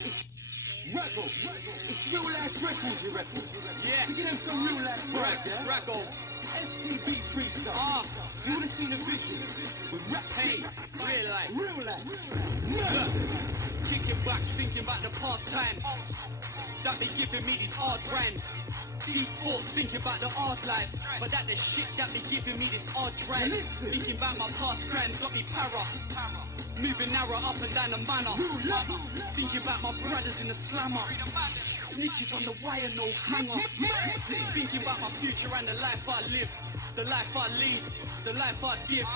It's Raggle. It's real life records, you reckon? Yeah. So get them some real life words, yeah? Raggle. FTB freestyle. You wanna see the vision with rap. Hey, real life. Real life. Look, kicking back, thinking about the past time that be giving me these hard rhymes. Deep thoughts, thinking about the hard life, but that the shit that be giving me this hard drive. Thinking about my past crimes got me para. Moving narrow up and down the manor. Thinking about my brothers in the slammer. Snitches on the wire, no hanger. Thinking about my future and the life I live, the life I lead, the life I give,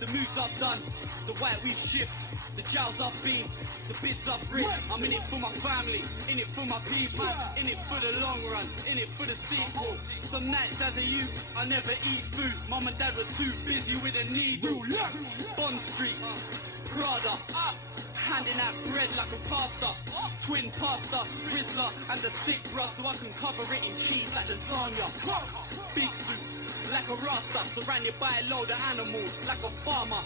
the moves I've done, the way we've shift, the jails I've been, the bids I've rid. I'm in it for my family, in it for my people, in it for the long run, in it for the sequel. Some nights as a youth, I never eat food. Mum and dad were too busy with a needle. Bond Street, Prada, handing out bread like a pastor. Twin pasta, Rizzler, and the sick bruh, so I can cover it in cheese like lasagna. Big suit, like a rasta, surrounded by a load of animals, like a farmer.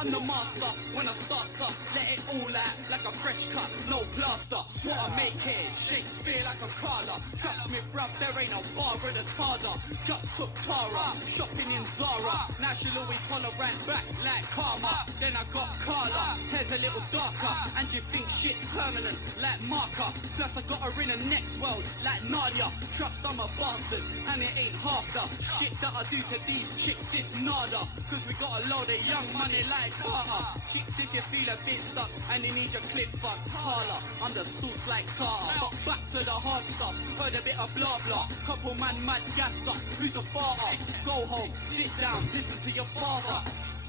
I'm the master when I start to let it all out, like a fresh cut, no plaster. What I make here, Shakespeare like a Carla. Trust me, bruv, there ain't no bar that's harder. Just took Tara, shopping in Zara. Now she'll always holler right back like karma. Then I got Carla, hair's a little darker, and she thinks shit's permanent like marker. Plus I got her in the next world like Nadia. Trust I'm a bastard, and it ain't half the shit that I do to these chicks, it's nada. Cause we got a load of young money like Carter. Chicks, if you feel a bit stuck and you need your clip fucked, holla, I'm the sauce like tartar. But back to the hard stuff, heard a bit of blah blah. Couple man mad gassed up, who's the father? Go home, sit down, listen to your father.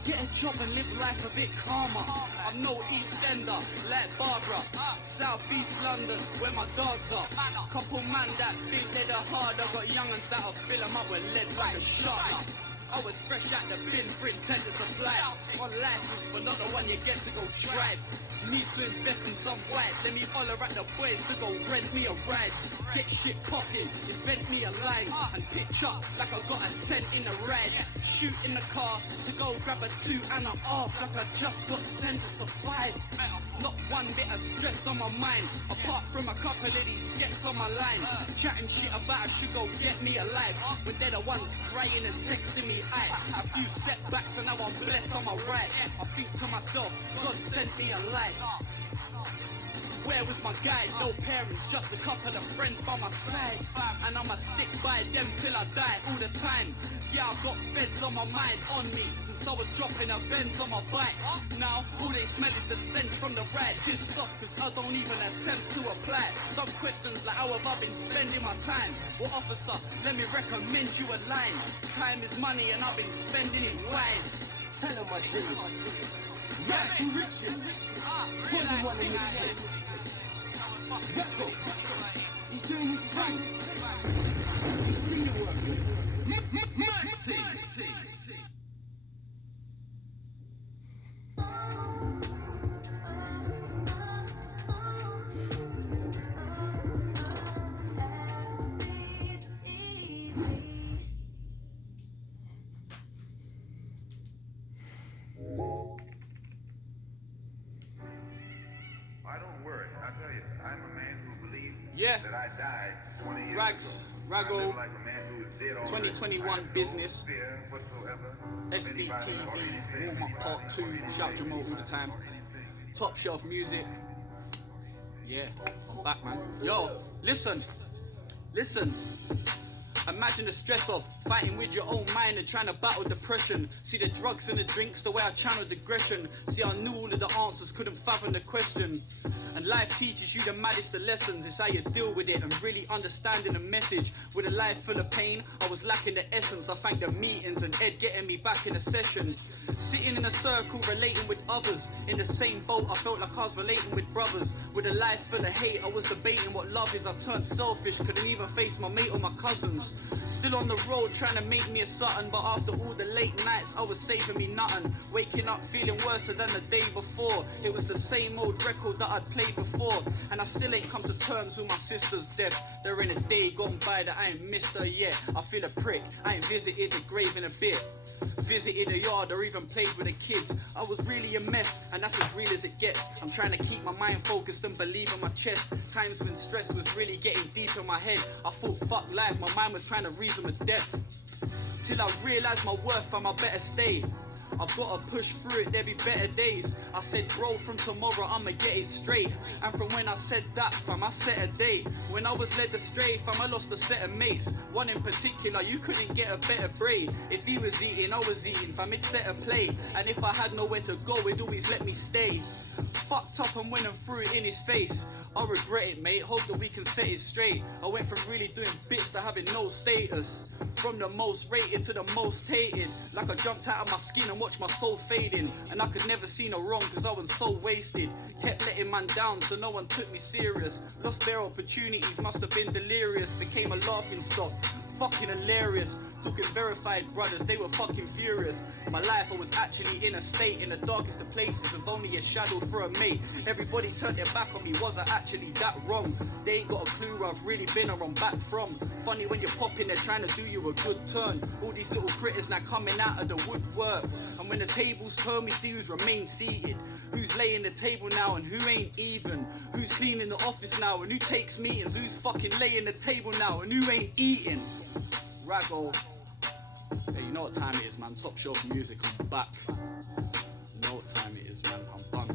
Get a job and live life a bit calmer. I'm no East Ender, like Barbara. South East London, where my dogs are. Couple man that think they're the hard. I got young'uns that'll fill them up with lead like a shotgun. I was fresh out the bin for intent to supply. On license, but not the one you get to go drive. Need to invest in some white. Let me holler at the boys to go rent me a ride. Get shit poppin', invent me a line, and pitch up like I got a 10 in a ride. Shoot in the car to go grab a 2 and a half, like I just got sentenced to 5. Not one bit of stress on my mind, apart from a couple of these skets on my line. Chatting shit about I should go get me alive, but they're the ones crying and texting me. A few setbacks and now I'm blessed on my right. I think to myself, God sent me a life. Where was my guide? No parents, just a couple of friends by my side. And I'ma stick by them till I die all the time. Yeah, I've got feds on my mind, on me, since I was dropping a Benz on my bike. Now, all they smell is the stench from the ride. Pissed off cause I don't even attempt to apply. Some questions like how have I been spending my time? Well, officer, let me recommend you a line. Time is money and I've been spending it wise. Tell him my Jimmy. Raps to riches. Volume 1 and mixtape. Raggle. He's doing his thing. You see the work. Maxi. I don't worry. I tell you, I'm a man who believes Yeah. that I died 20 years Rags, ago. Raggle, I live like a man who is dead already. 2021 I have no business. fear whatsoever. SBTV, Warm Up Part 2, shout Jamal all the time. Top shelf music. Yeah, I'm back, man. Yo, listen. Imagine the stress of fighting with your own mind and trying to battle depression. See the drugs and the drinks, the way I channeled aggression. See, I knew all of the answers, couldn't fathom the question. And life teaches you the maddest of lessons. It's how you deal with it and really understanding the message. With a life full of pain, I was lacking the essence. I thank the meetings and Ed getting me back in a session. Sitting in a circle, relating with others. In the same boat, I felt like I was relating with brothers. With a life full of hate, I was debating what love is. I turned selfish, couldn't even face my mate or my cousins. Still on the road, trying to make me a something. But after all the late nights, I was saving me nothing. Waking up feeling worse than the day before. It was the same old record that I'd played before. And I still ain't come to terms with my sister's death. There ain't a day gone by that I ain't missed her yet. I feel a prick, I ain't visited the grave in a bit. Visited a yard or even played with the kids. I was really a a mess, and that's as real as it gets. I'm trying to keep my mind focused and believe in my chest. Times when stress was really getting deep in my head. I thought, fuck life, my mind was trying to reason with death. Till I realised my worth and my better stay. I've gotta push through it, there be better days. I said, bro, from tomorrow I'ma get it straight. And from when I said that, fam, I set a date. When I was led astray, fam, I lost a set of mates. One in particular, you couldn't get a better braid. If he was eating, I was eating, fam, it set a plate. And if I had nowhere to go, it'd always let me stay. Fucked up and went and threw it in his face. I regret it, mate, hope that we can set it straight. I went from really doing bits to having no status. From the most rated to the most hated. Like I jumped out of my skin and watched my soul fading. And I could never see no wrong cause I was so wasted. Kept letting man down so no one took me serious. Lost their opportunities, must have been delirious. Became a laughing stock, fucking hilarious. Took it verified brothers, they were fucking furious. My life, I was actually in a state in the darkest of places with only a shadow for a mate. Everybody turned their back on me, was I actually that wrong? They ain't got a clue where I've really been or I'm back from. Funny when you're popping, they're trying to do you a good turn. All these little critters now coming out of the woodwork. And when the tables turn, we see who's remained seated. Who's laying the table now and who ain't even. Who's cleaning the office now and who takes meetings. Who's fucking laying the table now and who ain't eating. Raggo. Hey, you know what time it is, man. Top shelf music, I'm back. You know what time it is, man. I'm done.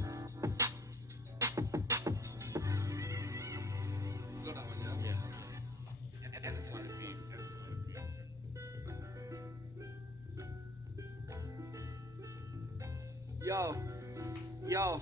Got that one, yeah? Yo.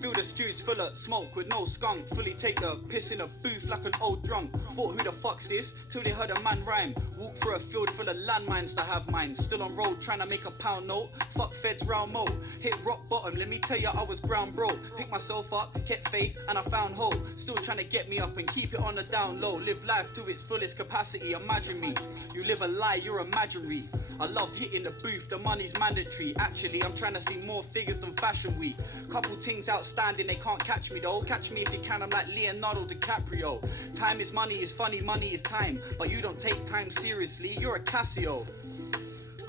Feel the streets full of smoke with no skunk. Fully take the piss in a booth like an old drunk. Thought who the fuck's this? Till they heard a man rhyme. Walk through a field full of landmines to have mine. Still on road trying to make a pound note. Fuck feds round mo. Hit rock bottom, let me tell ya I was ground broke. Picked myself up, kept faith and I found hope. Still trying to get me up and keep it on the down low. Live life to its fullest capacity, imagine me. You live a lie, you're imaginary. I love hitting the booth, the money's mandatory. Actually, I'm trying to see more figures than Fashion Week. Couple things outstanding, they can't catch me though. Catch me if you can, I'm like Leonardo DiCaprio. Time is money, is funny, money is time. But you don't take time seriously, you're a Casio.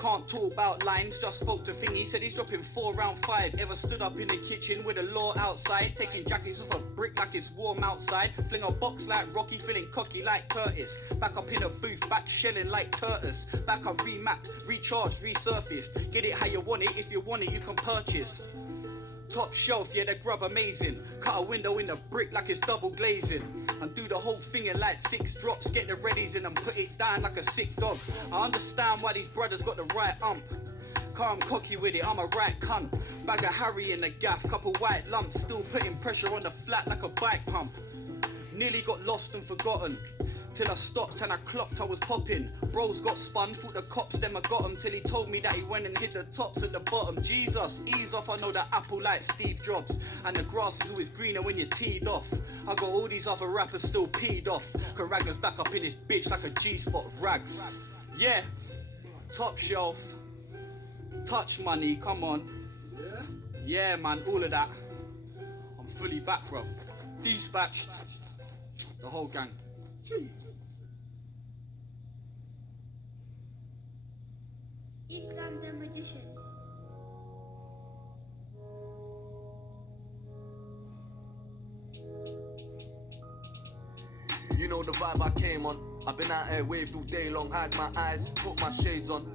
Can't talk about lines, just spoke to Thingy, said he's dropping 4 round 5. Ever stood up in the kitchen with a law outside, taking jackets off a brick like it's warm outside. Fling a box like Rocky, feeling cocky like Curtis. Back up in a booth, back shelling like Turtus. Back up remapped, recharged, resurfaced. Get it how you want it, if you want it you can purchase. Top shelf, yeah, the grub amazing. Cut a window in the brick like it's double glazing. And do the whole thing in like 6 drops. Get the readies in and put it down like a sick dog. I understand why these brothers got the right ump. Calm cocky with it, I'm a right cunt. Bag of Harry in the gaff, couple white lumps. Still putting pressure on the flat like a bike pump. Nearly got lost and forgotten. Till I stopped and I clocked I was popping. Bros got spun, thought the cops them I got him. Till he told me that he went and hid the tops at the bottom. Jesus, ease off, I know that apple like Steve Jobs. And the grass is always greener when you're teed off. I got all these other rappers still peed off. Karaga's back up in his bitch like a G-spot rags. Yeah, top shelf. Touch money, come on. Yeah man, all of that. I'm fully back, bro. Dispatched. The whole gang. Islam the Magician. You know the vibe I came on. I've been out here waved all day long, had my eyes, put my shades on.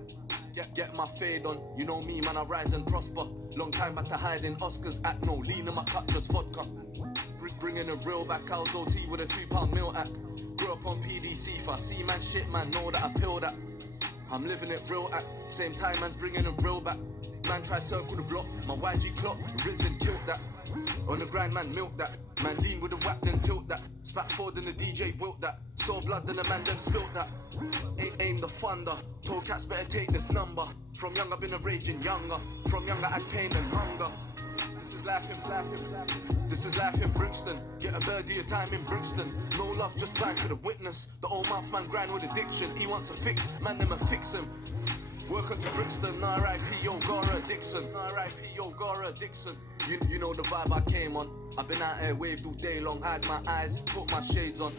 Get my fade on. You know me, man, I rise and prosper. Long time back to hide in Oscars at no lean in my cup, just vodka. Bringing a real back, I was OT with a £2 meal act. Grew up on PDC, if I see man shit, man, know that I pill that. I'm living it real at same time, man's bringing a real back. Man try circle the block, my YG clock, risen, killed that. On the grind, man, milk that. Man lean with the whack, then tilt that. Spat forward and the DJ wilt that. Saw blood, then the man then spilt that. Aim the thunder. Told cats better take this number. From young I've been a raging younger. From young I had pain and hunger. This is life in This is life in Brixton. Get a birdie a time in Brixton. No love, just bang for the witness. The old mouth man grind with addiction. He wants a fix, man, them a fix him. Welcome to Brixton, R.I.P. O'Gara Dixon. R.I.P. O'Gara Dixon. You know the vibe I came on. I've been out here waved all day long, had my eyes, put my shades on.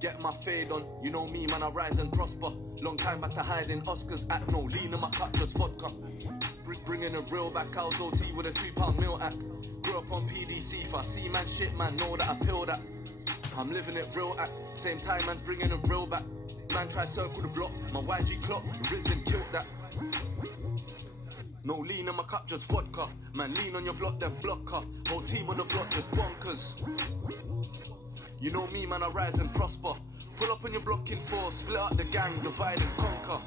Get my fade on. You know me, man, I rise and prosper. Long time back to hide in Oscars at no lean in my cup, just vodka. Bringing a real back, I was OT with a £2 meal act. Grew up on PDC, if I see man shit, man know that I pill that. I'm living it real act, same time man's bringing a real back. Man try circle the block, my YG clock, risen killed that. No lean in my cup, just vodka. Man lean on your block, then block her. Whole team on the block, just bonkers. You know me, man, I rise and prosper. Pull up on your block in four, split up the gang, divide and conquer.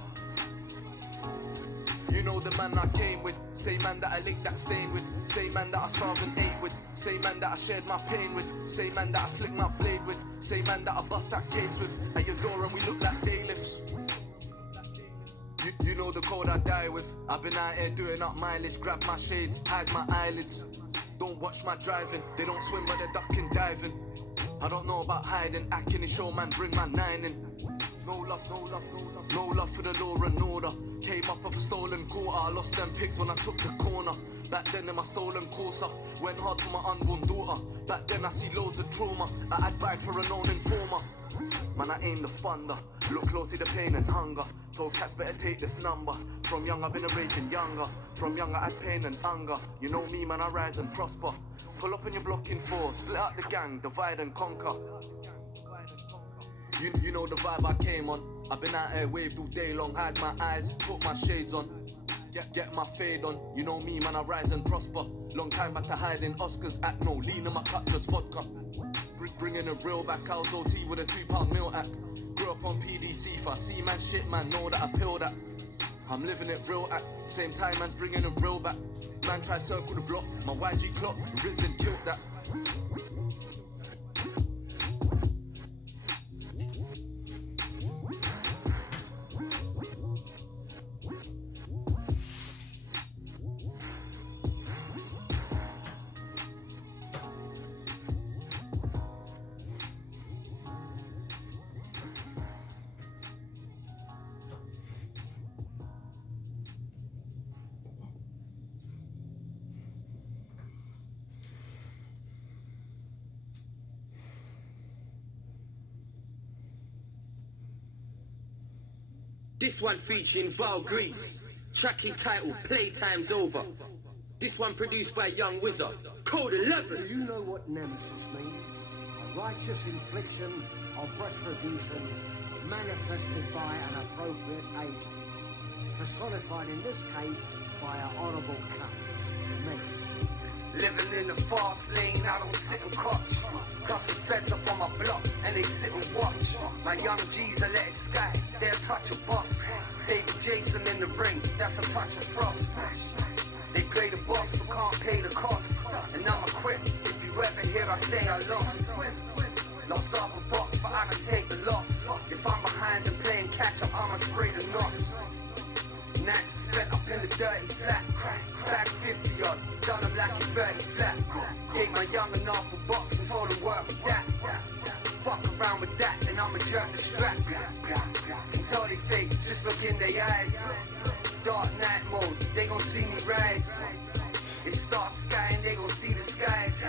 You know the man I came with, same man that I licked that stain with, same man that I starved and ate with, same man that I shared my pain with, same man that I flicked my blade with, same man that I bust that case with. At your door and we look like bailiffs. You know the code I die with. I've been out here doing up mileage, grab my shades, hide my eyelids. Don't watch my driving, they don't swim but they're ducking diving. I don't know about hiding, acting in show man, bring my 9 in. No love, no love, no love. No love for the law and order. Came up off a stolen quarter, I lost them pigs when I took the corner. Back then in my stolen Corsa, went hard for my unborn daughter. Back then I see loads of trauma, I had bag for a known informer. Man, I aim the thunder, look close, see the pain and hunger. Told cats better take this number. From young I've been a raging younger. From young I had pain and hunger. You know me, man, I rise and prosper. Pull up in your block in four, split up the gang, divide and conquer. You know the vibe I came on. I've been out here waved all day long, hide my eyes, put my shades on. Get my fade on. You know me, man, I rise and prosper. Long time back to hide in Oscars at no lean in my cup, just vodka. Bringing a real back, I was OT with a £2 meal act. Grew up on PDC, if I see man shit, man know that I pill that. I'm living it real act, same time man's bringing a real back. Man try circle the block, my YG clock, risen killed that. This one featuring Val Grease. Track entitled Playtime's Over. This one produced by Young Wizard. Code 11. Do you know what nemesis means? A righteous infliction of retribution manifested by an appropriate agent. Personified in this case by an honourable cunt. Me. Living in the fast lane, I don't sit and coach. Plus the feds up on my block, and they sit and watch. My young G's, I let it sky, they'll touch a boss. David Jason in the ring, that's a touch of frost. They play the boss, but can't pay the cost. And I'm equipped, if you ever hear I say I lost. Lost off a box, but I can take the loss. If I'm behind and playing catch up, I'ma spray the nos. Nights spent up in the dirty flat. Back 50 odd, done them like a 30 flat. Gave my young enough a box and told them work with that. Fuck around with that, then I'ma jerk the strap. Can tell they fake, just look in their eyes. Dark night mode, they gon' see me rise. It starts sky and they gon' see the skies.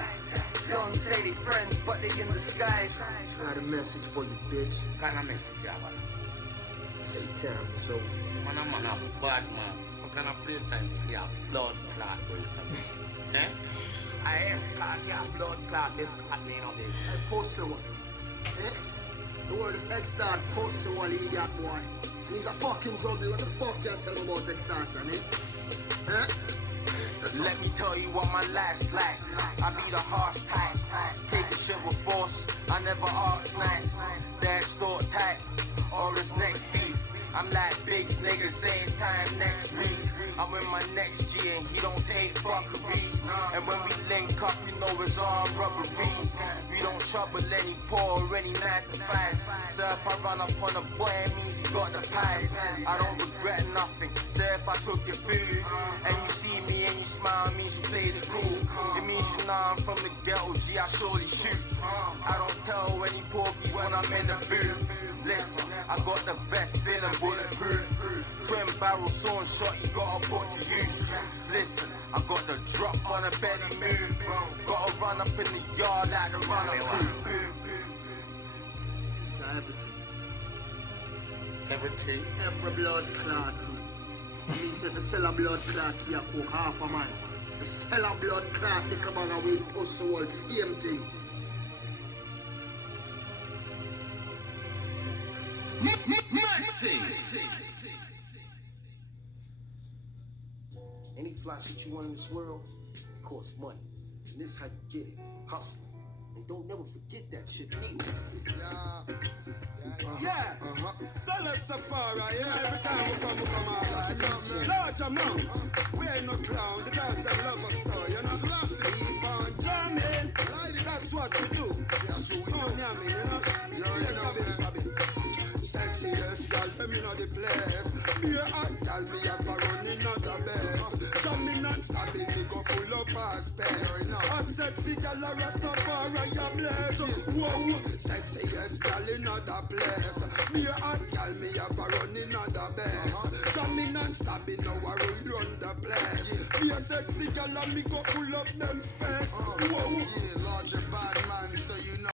Don't say they friends, but they in disguise. Got a message for you, bitch. Kind of message, yeah, man. Hey, time, so. Man, I'm a bad man. What kind of playtime to your blood clot, bro? Eh? I escort your blood clot, escort me in a bit. Hey, post the one. Eh? The word is X-Star, post the one, idiot boy. And he's a fucking drug dealer. What the fuck you tell him about X-Star, eh? Eh? Let me tell you what my life's like. I be the harsh type. Take a shit with force. I never ask nice. That store tight. Or this next beef. I'm like Biggs, niggas, same time next week. I'm with my next G and he don't take fuckeries. And when we link up, you know it's all rubberies. We don't trouble any poor or any 9 to 5. So if I run up on a boy, it means he got the pies. I don't regret nothing. So if I took your food and you see me and you smile, it means you played it cool. It means you know I'm from the ghetto, G, I surely shoot. I don't tell any porkies when I'm in the booth. Listen, I got the vest feeling bulletproof. Twin barrel sawn shot, you gotta put to use. Listen, I got the drop on a belly move. Gotta run up in the yard like the runner proof. It's everything. Everything. Every blood clot. Means if you sell a blood clot, you cook half a man. If you sell a blood clot, the cabana will also all same thing. Any fly shit you want in this world, it costs money. And this how you get it. Hustling. And don't never forget that shit, neither. Yeah, Solar Safari, yeah, every time we come out like large amount. We ain't no clown, the guys that love us so, you know. Keep on jamming, that's what we do. That's what we do. You know. Sexiest girl, let me know the place. Be a hot girl, me have a running out the best. Jamming and stabbing, me go full up our space. Hot sexy girl, a Rastafari, a blaze. Whoa, sexiest girl in other place. Be a hot girl, me have a running out the best. Jamming and stabbing, now I will run the place. Be a sexy girl, and me go full up them space. Whoa, yeah, larger bad man, so you know.